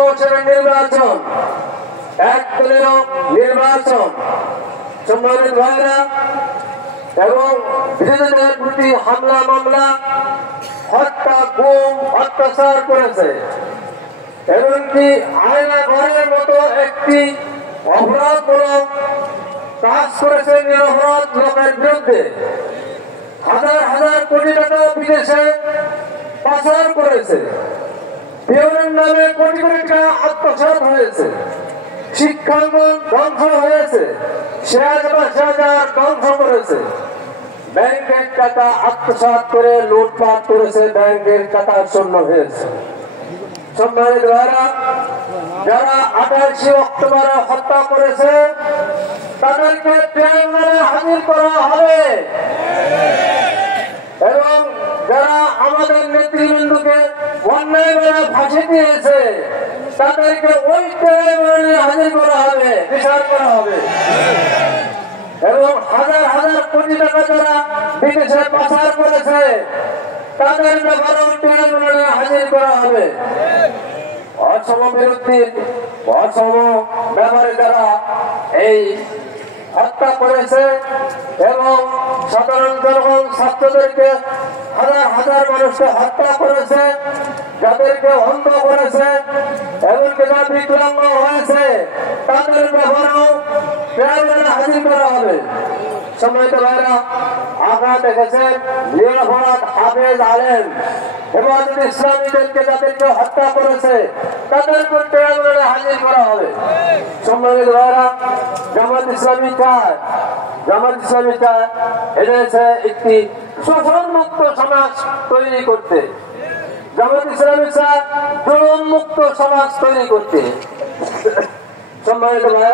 বছরের নির্বাচন একদলীয় নির্বাচন, সম্মানিত ভাইরা, এবং বিরোধীদের প্রতি হামলা মামলা, হত্যা, গুম, অত্যাচার করেছে। এমনকি আয়না ঘরের মতো একটি অপরাধমূলক কাজ করেছে নিরপরাধ লোকের বিরুদ্ধে। হাজার হাজার কোটি টাকা বিদেশে পাচার করেছে। পিয়নের নামে কোটি কোটি টাকা আত্মসাৎ হয়েছে। শিক্ষাঙ্গন ধ্বংস হয়েছে। শেয়ার ধ্বংস করেছে। ব্যাংকের টাকা আত্মসাৎ করে লুটপাট করেছে। ব্যাংকের টাকা শূন্য হয়েছে। সম্মানিত ভাইরা, যারা 28 অক্টোবরে হত্যা করেছে তাদেরকে ট্রাইব্যুনালে হাজির করা হবে এবং যারা আমাদের নেতৃবৃন্দকে অন্যায়ভাবে ফাঁসি দিয়েছে তাদেরকে ওই ট্রাইব্যুনালে হাজির করা হবে, বিচার করা হবে। এবং হাজার হাজার কোটি টাকা যারা বিদেশে পাচার করেছে তাদের ব্যাপারেও ট্রাইব্যুনালে হাজির করা হবে। অসম বিরোধী অসম ব্যাপারে যারা এই হত্যা করেছে এবং সাধারণ জনগণ ছাত্রদেরকে হাজার হাজার মানুষকে হত্যা করেছে, যাদেরকে অন্ধ করেছে, এমনকি যারা বিকলাঙ্গ হয়েছে তাদের ব্যাপারেও ট্রাইব্যুনালে হাজির করা হবে। সম্মানিত ভাইরা, আপনারা দেখেছেন নিরপরাধ হাফেজ আলেম হেফাজতে ইসলামীদেরকে যাদেরকে হত্যা করেছে তাদেরকে ট্রাইব্যুনালে হাজির করা হবে। সম্মানিত ভাইরা, জামাত ইসলামী চায় এদেশে একটি শোষণমুক্ত সমাজ তৈরি করতে। জামাত ইসলামী চায় জুলুম মুক্ত সমাজ তৈরি করতে। সম্মানিত ভাইরা,